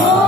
Oh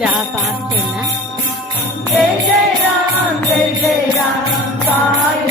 జా పాడుతున్నా జయ జయ రామ్ జయ జయ రామ్ సాయి